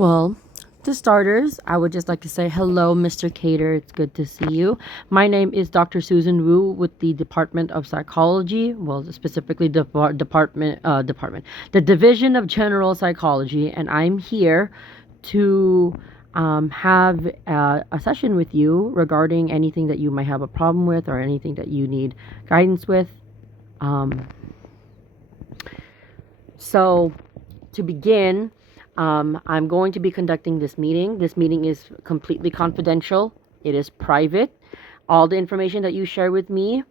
Well, to starters, I would just like to say hello, Mr. Cater. It's good to see you. My name is Dr. Susan Wu with the Department of Psychology. Well, specifically the Division of General Psychology, and I'm here to have a session with you regarding anything that you might have a problem with or anything that you need guidance with. Um, so, to begin, I'm going to be conducting this meeting. This meeting is completely confidential. It is private. All the information that you share with me,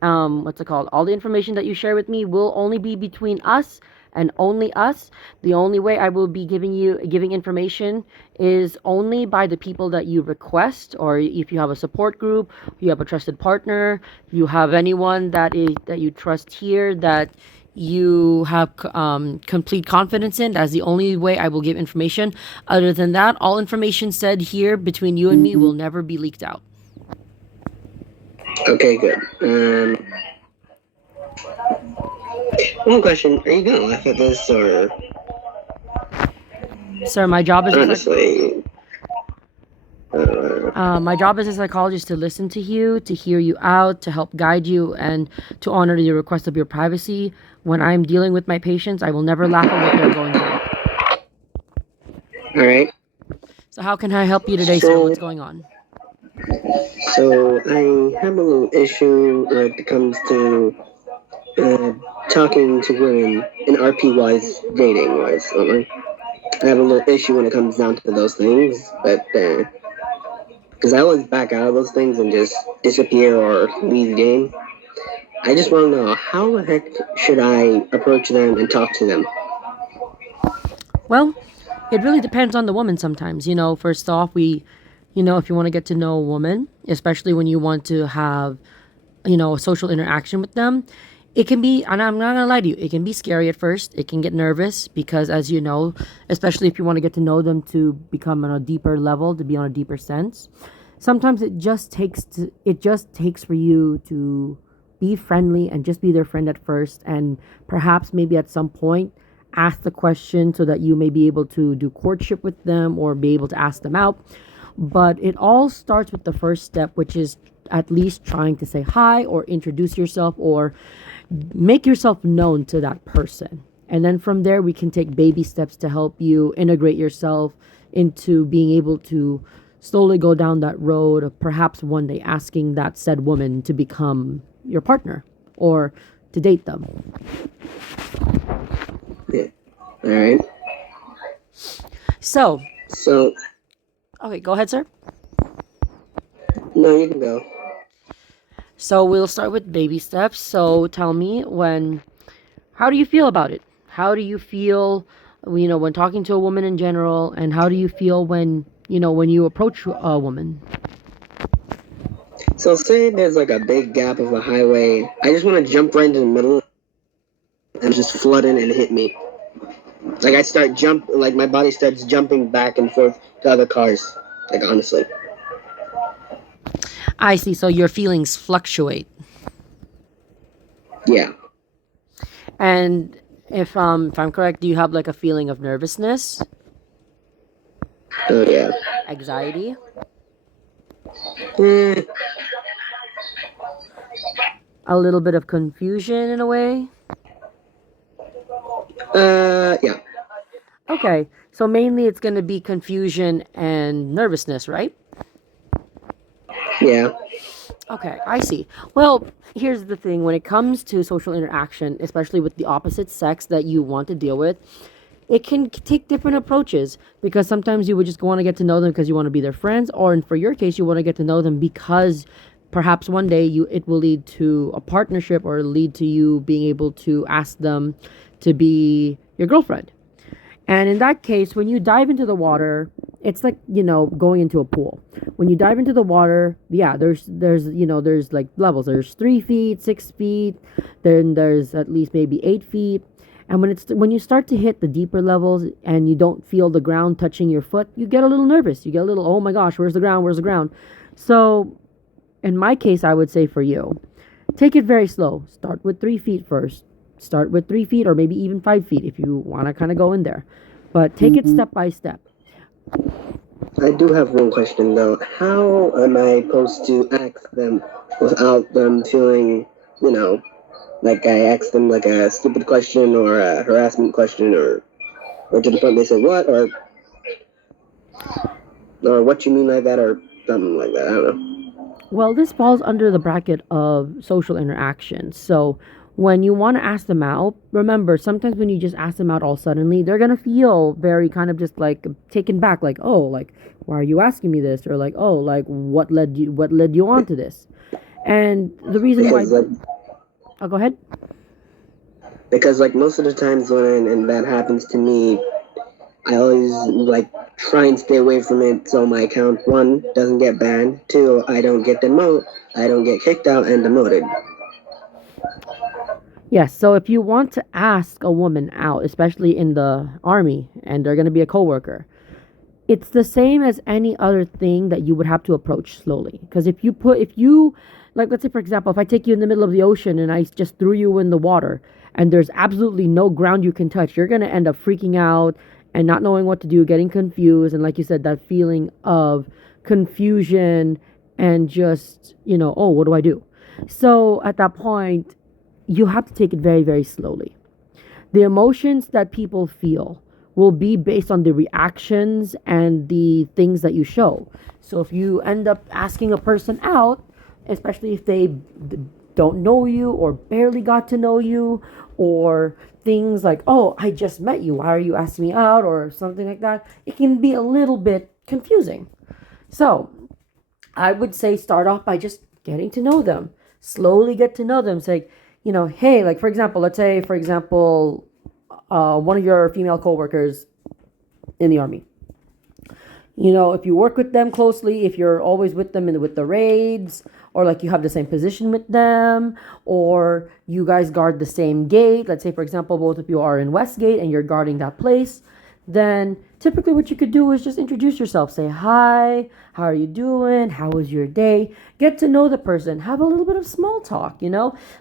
what's it called? All the information that you share with me will only be between us and only us. The only way I will be giving information is only by the people that you request, or if you have a support group, you have a trusted partner, you have anyone that you trust here that you have complete confidence in. That's the only way I will give information. Other than that, all information said here between you and me will never be leaked out. Okay, good. One question: are you gonna laugh at this, or Sir, my job is honestly? My job as a psychologist to listen to you, to hear you out, to help guide you, and to honor the request of your privacy. When I'm dealing with my patients, I will never laugh at what they're going through. All right. So how can I help you today, sir? What's going on? So I have a little issue when it comes to talking to women in RP wise, dating wise. I have a little issue when it comes down to those things, but because I always back out of those things and just disappear or leave the game. I just want to know, how the heck should I approach them and talk to them? Well, it really depends on the woman sometimes. First off, if you want to get to know a woman, especially when you want to have, a social interaction with them, it can be, and I'm not going to lie to you, it can be scary at first. It can get nervous because, as you know, especially if you want to get to know them to become on a deeper level, to be on a deeper sense, sometimes it just takes for you to be friendly and just be their friend at first, and perhaps maybe at some point ask the question so that you may be able to do courtship with them or be able to ask them out. But it all starts with the first step, which is at least trying to say hi or introduce yourself or make yourself known to that person. And then from there, we can take baby steps to help you integrate yourself into being able to slowly go down that road of perhaps one day asking that said woman to become your partner or to date them. Yeah. All right. So, So, okay, go ahead, sir. no, you can go. So we'll start with baby steps. So tell me how do you feel about it? How do you feel, when talking to a woman in general, and how do you feel when you approach a woman? So, say there's like a big gap of a highway. I just want to jump right into the middle and just flood in and hit me. Like like my body starts jumping back and forth to other cars. Like, honestly. I see. So your feelings fluctuate. Yeah. And if I'm correct, do you have like a feeling of nervousness? Oh, yeah. Anxiety? Mm, A little bit of confusion in a way? yeah. Okay. So mainly it's going to be confusion and nervousness, right? Yeah. Okay, I see. Well, here's the thing. When it comes to social interaction, especially with the opposite sex that you want to deal with, it can take different approaches because sometimes you would just want to get to know them because you want to be their friends, or for your case, you want to get to know them because perhaps one day it will lead to a partnership or lead to you being able to ask them to be your girlfriend. And in that case, when you dive into the water, it's like, going into a pool. When you dive into the water, yeah, there's like levels. There's 3 feet, 6 feet, then there's at least maybe 8 feet. And when you start to hit the deeper levels and you don't feel the ground touching your foot, you get a little nervous. You get a little, oh my gosh, where's the ground? Where's the ground? So in my case, I would say for you, take it very slow. Start with 3 feet first. Start with 3 feet or maybe even 5 feet if you want to kind of go in there. but take it step by step. I do have one question though. How am I supposed to ask them without them feeling, you know, like I asked them like a stupid question or a harassment question or to the point they say what or what you mean by that or something like that. I don't know. Well, this falls under the bracket of social interaction. So when you want to ask them out, remember, sometimes when you just ask them out all suddenly, they're going to feel very kind of just like taken back, like, oh, like, why are you asking me this? Or like, oh, like, what led you on to this? And the reason why, Because like oh, go ahead. because like most of the times when and that happens to me, I always like try and stay away from it so my account one doesn't get banned, two I don't get I don't get kicked out and demoted. Yes, so if you want to ask a woman out, especially in the army, and they're going to be a coworker, it's the same as any other thing that you would have to approach slowly. Because if you, like, let's say, for example, if I take you in the middle of the ocean and I just threw you in the water and there's absolutely no ground you can touch, you're going to end up freaking out and not knowing what to do, getting confused. And like you said, that feeling of confusion and just, oh, what do I do? So at that point, you have to take it very, very slowly. The emotions that people feel will be based on the reactions and the things that you show. So if you end up asking a person out, especially if they don't know you or barely got to know you, or things like, oh, I just met you, why are you asking me out, or something like that, it can be a little bit confusing. So I would say start off by just getting to know them. Slowly get to know them. Say, hey, like for example, let's say, for example, one of your female coworkers in the army. If you work with them closely, if you're always with them with the raids, or like you have the same position with them, or you guys guard the same gate, let's say, for example, both of you are in Westgate and you're guarding that place, then typically what you could do is just introduce yourself. Say, hi, how are you doing? How was your day? Get to know the person. Have a little bit of small talk,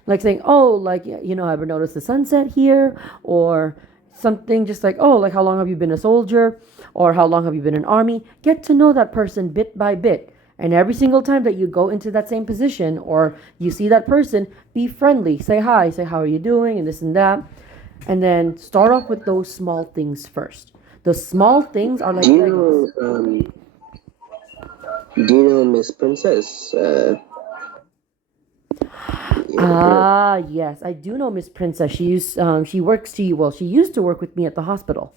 like saying, oh, like, ever noticed the sunset here? Or something just like, oh, like, how long have you been a soldier? Or how long have you been in army? Get to know that person bit by bit. And every single time that you go into that same position or you see that person, be friendly. Say hi, say how are you doing, and this and that. And then start off with those small things first. The small things are like Do you Legos. know do you know Miss Princess? Her. Yes, I do know Miss Princess. She used to work with me at the hospital.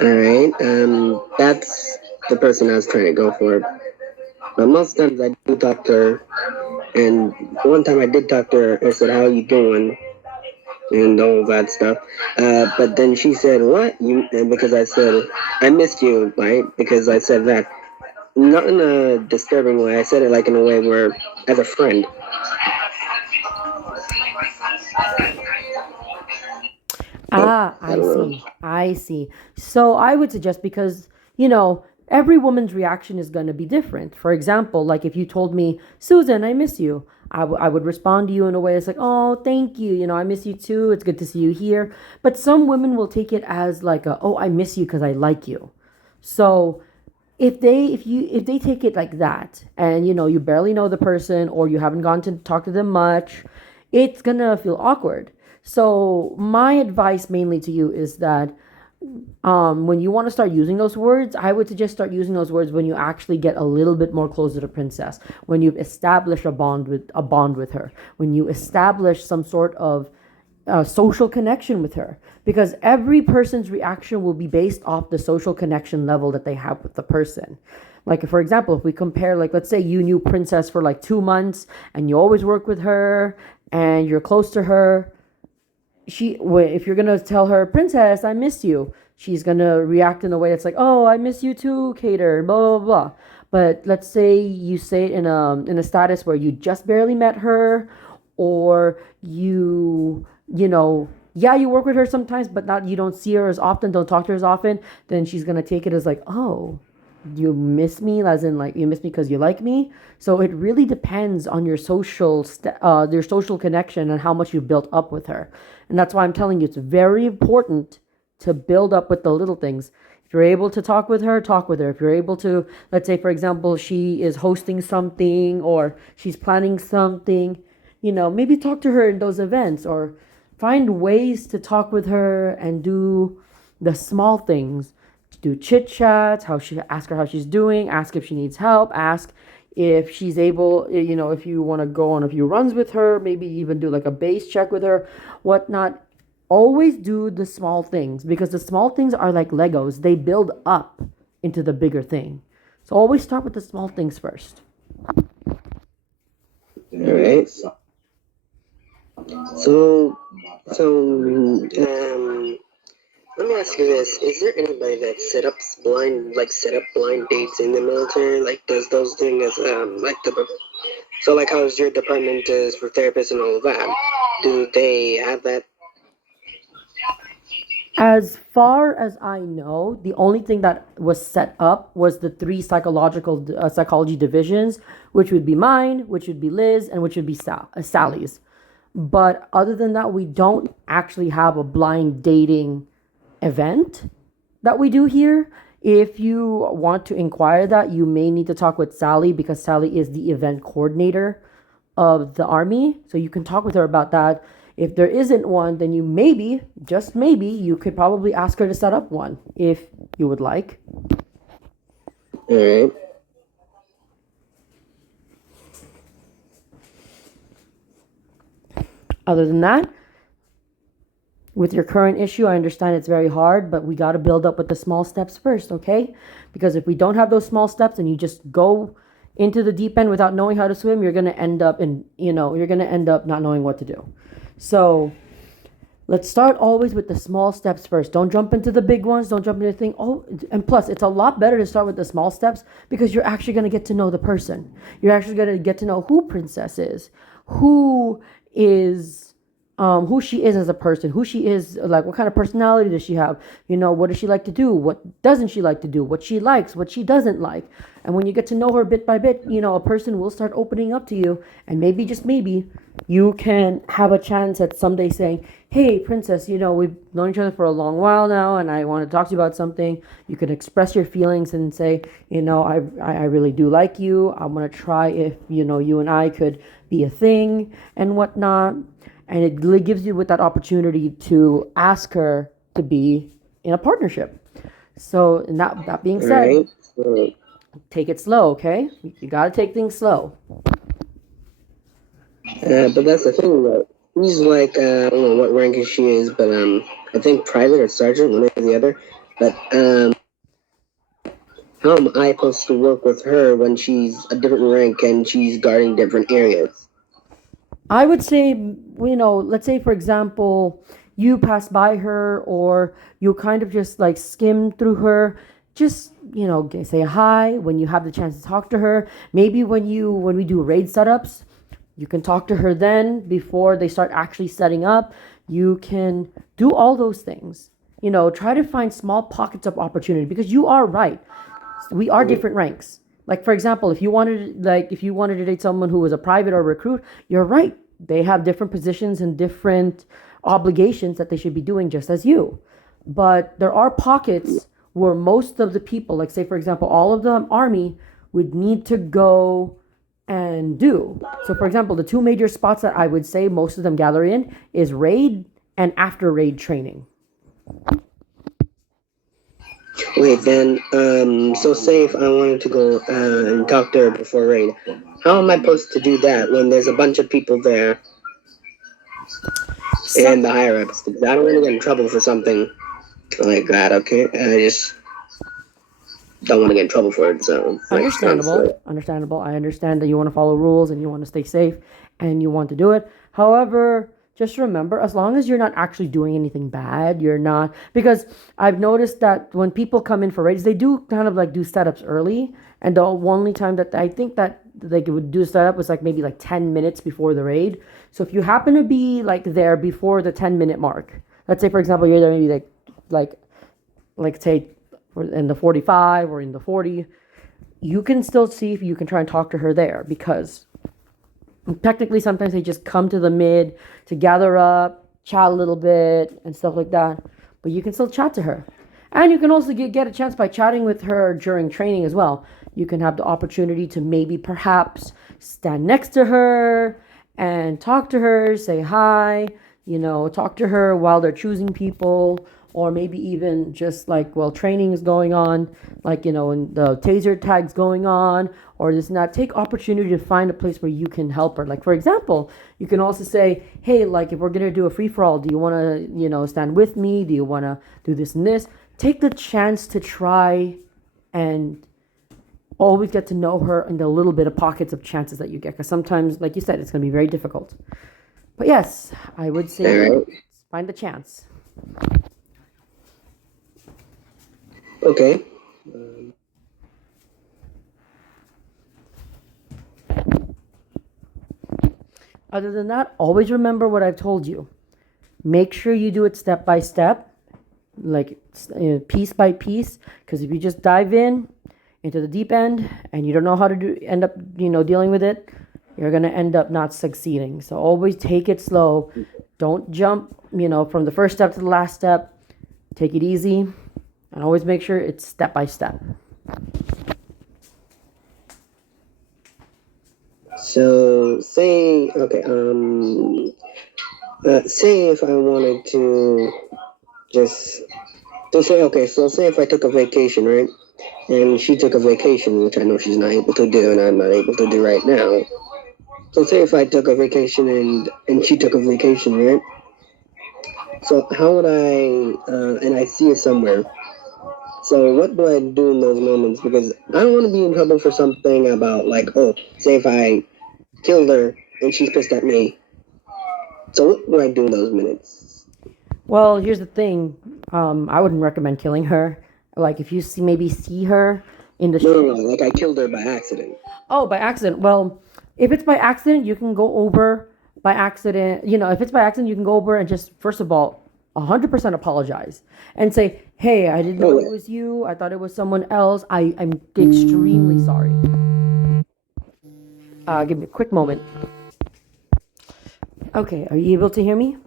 All right. That's the person I was trying to go for. But most times I do talk to her, and one time I did talk to her. I said, "How you doing?" and all that stuff. But then she said, "What you?" And because I said, "I missed you," right? Because I said that not in a disturbing way. I said it like in a way where, as a friend. I I don't know. see. I see. So I would suggest because, every woman's reaction is going to be different. For example, like if you told me, Susan, I miss you, I would respond to you in a way that's like, oh, thank you. I miss you too. It's good to see you here. But some women will take it as like, oh, I miss you because I like you. So if they take it like that and you barely know the person or you haven't gone to talk to them much, it's gonna feel awkward. So my advice mainly to you is that when you want to start using those words, I would suggest start using those words when you actually get a little bit more closer to Princess, when you've established a bond with her, when you establish some sort of social connection with her, because every person's reaction will be based off the social connection level that they have with the person. Like, for example, if we compare, like, let's say you knew Princess for like 2 months and you always work with her and you're close to her, if you're gonna tell her, Princess, I miss you, she's gonna react in a way that's like, oh, I miss you too, Cater, blah blah blah. But let's say you say it in a status where you just barely met her, or yeah, you work with her sometimes, but not, you don't see her as often, don't talk to her as often, then she's gonna take it as like, oh. you miss me, as in like you miss me because you like me. So it really depends on your social connection and how much you built up with her. And that's why I'm telling you, it's very important to build up with the little things. If you're able to talk with her, talk with her. If you're able to, let's say, for example, she is hosting something or she's planning something, maybe talk to her in those events or find ways to talk with her and do the small things. Do chit chats, ask her how she's doing, ask if she needs help, ask if she's able, if you want to go on a few runs with her, maybe even do like a base check with her, whatnot. Always do the small things because the small things are like Legos. They build up into the bigger thing. So always start with the small things first. All right. So, let me ask you this: is there anybody that set up blind dates in the military? Like, does those things like the so like how's your department is for therapists and all of that? Do they have that? As far as I know, the only thing that was set up was the three psychology divisions, which would be mine, which would be Liz, and which would be Sally's. But other than that, we don't actually have a blind dating event that we do here. If you want to inquire that, you may need to talk with Sally because Sally is the event coordinator of the army. So you can talk with her about that. If there isn't one, then you maybe, just maybe, you could probably ask her to set up one if you would like. All right. Other than that, with your current issue, I understand it's very hard, but we got to build up with the small steps first, okay? Because if we don't have those small steps and you just go into the deep end without knowing how to swim, you're going to end up you're going to end up not knowing what to do. So, let's start always with the small steps first. Don't jump into the big ones. Don't jump into the thing. Oh, and plus, it's a lot better to start with the small steps because you're actually going to get to know the person. You're actually going to get to know who Princess is, who is who she is as a person, who she is, like what kind of personality does she have, what does she like to do, what doesn't she like to do, what she likes, what she doesn't like. And when you get to know her bit by bit, a person will start opening up to you, and maybe, just maybe, you can have a chance at someday saying, hey Princess, we've known each other for a long while now and I want to talk to you about something. You can express your feelings and say, I really do like you. I'm going to try if you and I could be a thing and whatnot. And it really gives you with that opportunity to ask her to be in a partnership. So, and that being All said, right. So, take it slow, okay? You got to take things slow. but that's the thing, though. She's like, I don't know what rank she is, but I think private or sergeant, one or the other. But how am I supposed to work with her when she's a different rank and she's guarding different areas? I would say, let's say, for example, you pass by her or you kind of just like skim through her. Just, say hi when you have the chance to talk to her. Maybe when we do raid setups, you can talk to her then before they start actually setting up. You can do all those things. Try to find small pockets of opportunity because you are right. We are different ranks. Like for example, if you wanted to date someone who was a private or recruit, you're right. They have different positions and different obligations that they should be doing just as you. But there are pockets where most of the people, like say for example, all of the army would need to go and do. So for example, the two major spots that I would say most of them gather in is raid and after raid training. Wait, then, so say if I wanted to go and talk to her before raid, how am I supposed to do that when there's a bunch of people there So, and the higher ups? Because I don't want to get in trouble for something like that, okay? I just don't want to get in trouble for it, so, like, honestly. Understandable. I understand that you want to follow rules and you want to stay safe and you want to do it. However, just remember, as long as you're not actually doing anything bad, you're not, because I've noticed that when people come in for raids, they do kind of like do setups early. And the only time that I think that they would do a setup was like maybe like 10 minutes before the raid. So if you happen to be like there before the 10-minute mark, let's say for example, you're there maybe like say or in the 45 or in the 40, you can still see if you can try and talk to her there, because technically sometimes they just come to the mid to gather up, chat a little bit and stuff like that. But you can still chat to her. And you can also get a chance by chatting with her during training as well. You can have the opportunity to maybe perhaps stand next to her and talk to her, say hi, talk to her while they're choosing people, or maybe even just like while training is going on, like, when the taser tag's going on, or this and that. Take opportunity to find a place where you can help her. Like, for example, you can also say, hey, like, if we're going to do a free for all, do you want to, stand with me? Do you want to do this and this? Take the chance to try and always get to know her in the little bit of pockets of chances that you get. Because sometimes, like you said, it's going to be very difficult. But yes, I would All say right. find the chance. Okay. Other than that, always remember what I've told you. Make sure you do it step by step, like piece by piece. Because if you just dive in into the deep end and you don't know how to end up, dealing with it, you're gonna end up not succeeding. So always take it slow. Don't jump, from the first step to the last step. Take it easy, and always make sure it's step by step. So say okay. Say if I wanted to just say okay. So say if I took a vacation, right? And she took a vacation, which I know she's not able to do, and I'm not able to do right now. So say if I took a vacation and she took a vacation, right? So how would I and I see her somewhere. So what do I do in those moments? Because I don't want to be in trouble for something about like, oh, say if I killed her and she's pissed at me. So what do I do in those minutes? Well, here's the thing. I wouldn't recommend killing her. Like, if you maybe see her in the No. Like I killed her by accident. oh, by accident. Well, if it's by accident, you can go over by accident. If it's by accident, you can go over and just first of all, 100% apologize and say, "Hey, I didn't know Oh it was you. I thought it was someone else. I'm extremely sorry." Give me a quick moment. Okay, are you able to hear me?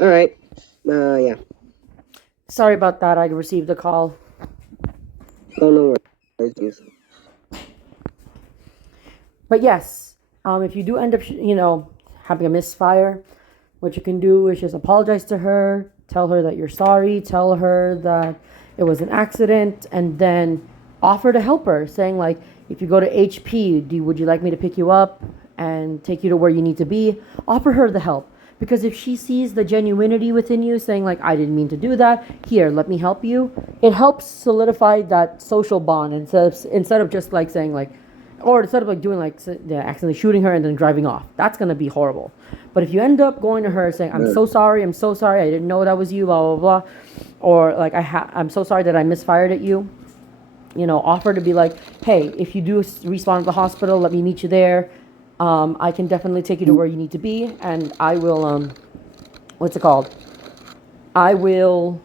all right. Yeah. Sorry about that. I received a call. Oh no worries. But yes, if you do end up, having a misfire, what you can do is just apologize to her, tell her that you're sorry, tell her that it was an accident, and then offer to help her, saying like, if you go to HP, would you like me to pick you up and take you to where you need to be? Offer her the help. Because if she sees the genuinity within you, saying like, I didn't mean to do that, here, let me help you, it helps solidify that social bond instead of just like saying like, or instead of like doing like accidentally shooting her and then driving off. That's gonna be horrible. But if you end up going to her saying, I'm so sorry, I didn't know that was you, blah blah blah," or like, I'm so sorry that I misfired at you, offer to be like, hey, if you do respond to the hospital, let me meet you there. I can definitely take you to where you need to be, and I will, what's it called? I will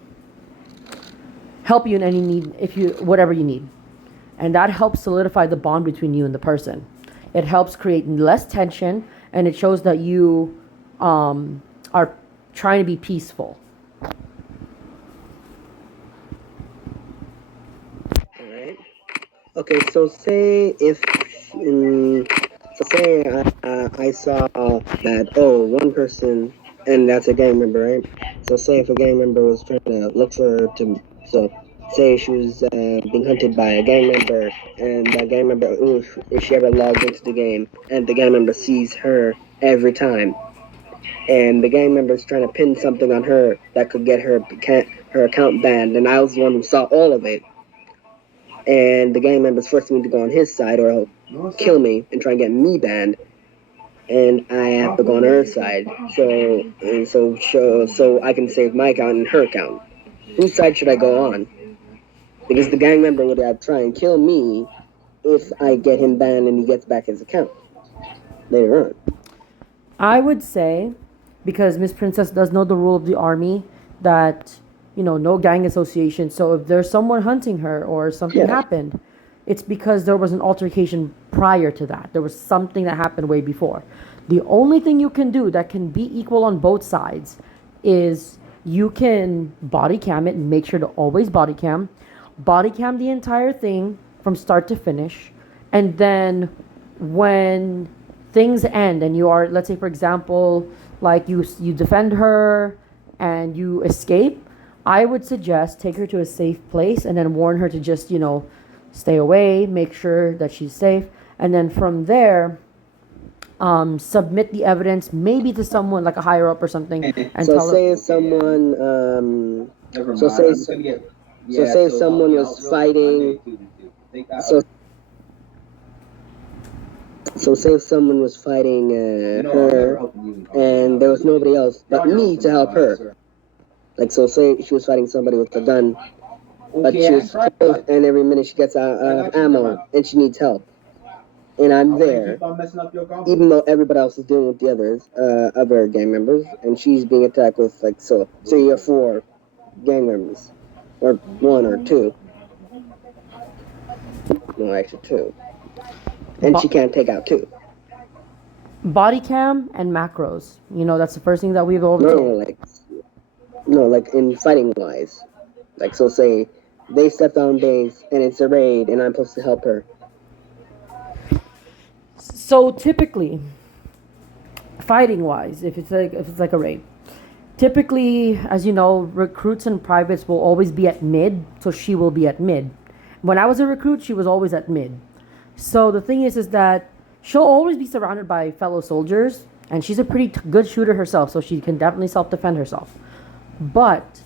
help you in any need, if you, whatever you need. And that helps solidify the bond between you and the person. It helps create less tension, and it shows that you are trying to be peaceful. All right. Okay. So say if so say I saw that one person and that's a gang member, right? So say if a gang member was trying to look for her to so say she was being hunted by a gang member and that gang member if she ever logs into the game and the gang member sees her every time and the gang member is trying to pin something on her that could get her account banned and I was the one who saw all of it and the gang member's forcing me to go on his side or he'll kill me and try and get me banned and I have to go on her side so I can save my account and her account. Whose side should I go on? Because the gang member would try and kill me if I get him banned and he gets back his account later on. I would say, because Miss Princess does know the rule of the army, that no gang association. So if there's someone hunting her or something Yeah. happened, it's because there was an altercation prior to that. There was something that happened way before. The only thing you can do that can be equal on both sides is you can body cam it and make sure to always body cam the entire thing from start to finish. And then when things end and you are, let's say for example, like you defend her and you escape, I would suggest take her to a safe place and then warn her to just, stay away, make sure that she's safe, and then from there, submit the evidence maybe to someone like a higher up or something, and So tell her. say someone, so say, so say someone was fighting, so so say if someone was fighting her, and there was nobody else but me to help her. Like, so say she was fighting somebody with a gun, but she was killed, and every minute she gets out of ammo, and she needs help. And I'm there, even though everybody else is dealing with the other gang members, and she's being attacked with like so 3 or 4 gang members, or 1 or 2. No, actually 2, and she Bo- can't take out 2. Body cam and macros. That's the first thing that we've all No, told. like in fighting wise, like so say they stepped on base and it's a raid, and I'm supposed to help her. So typically, fighting wise, if it's like a raid, typically, as you know, recruits and privates will always be at mid, so she will be at mid. When I was a recruit, she was always at mid. So the thing is that she'll always be surrounded by fellow soldiers, and she's a pretty good shooter herself, so she can definitely self defend herself. But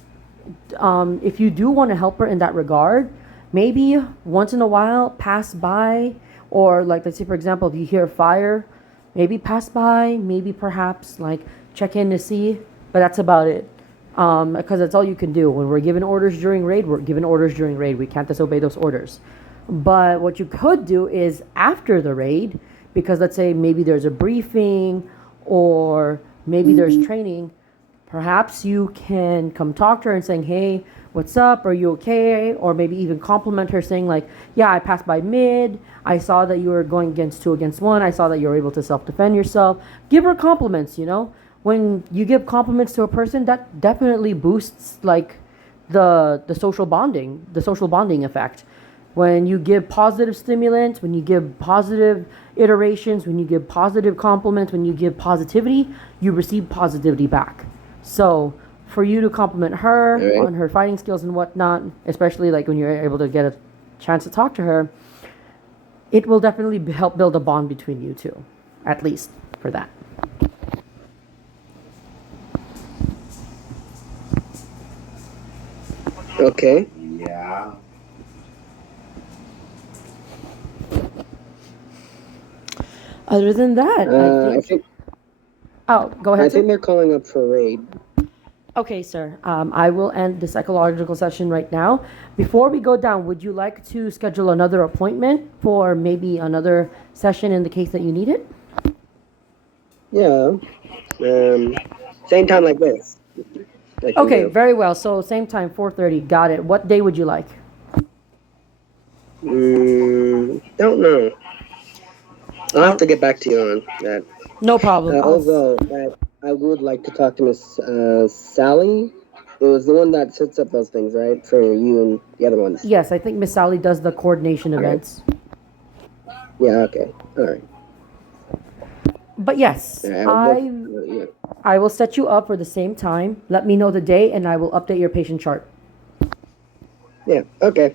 if you do want to help her in that regard, maybe once in a while pass by, or like let's say for example, if you hear fire, maybe pass by, maybe perhaps like check in to see, but that's about it. Because that's all you can do. When we're given orders during raid, we're given orders during raid. We can't disobey those orders. But what you could do is after the raid, because let's say maybe there's a briefing or maybe there's training, perhaps you can come talk to her and saying, hey, what's up? Are you okay? Or maybe even compliment her saying like, yeah, I passed by mid. I saw that you were going against 2 against 1. I saw that you were able to self-defend yourself. Give her compliments. When you give compliments to a person, that definitely boosts like the social bonding effect. When you give positive stimulants, when you give positive iterations, when you give positive compliments, when you give positivity, you receive positivity back. So for you to compliment All her right. on her fighting skills and whatnot, especially like when you're able to get a chance to talk to her, it will definitely help build a bond between you two, at least for that. Okay. Other than that, I I think. think Oh, go I ahead, sir. think they're calling up for raid. Okay, sir. I will end the psychological session right now. Before we go down, would you like to schedule another appointment for maybe another session in the case that you need it? Yeah. Same time like this. Like we Okay, do. very well. So same time, 4:30. Got it. What day would you like? Don't know. I'll have to get back to you on that. No problem. Although I would like to talk to Miss Sally. It was the one that sets up those things, right? For you and the other ones. Yes, I think Miss Sally does the coordination All right. events. Yeah. Okay. All right. But yes, I would look. I Yeah. I will set you up for the same time. Let me know the day, and I will update your patient chart. Yeah. Okay.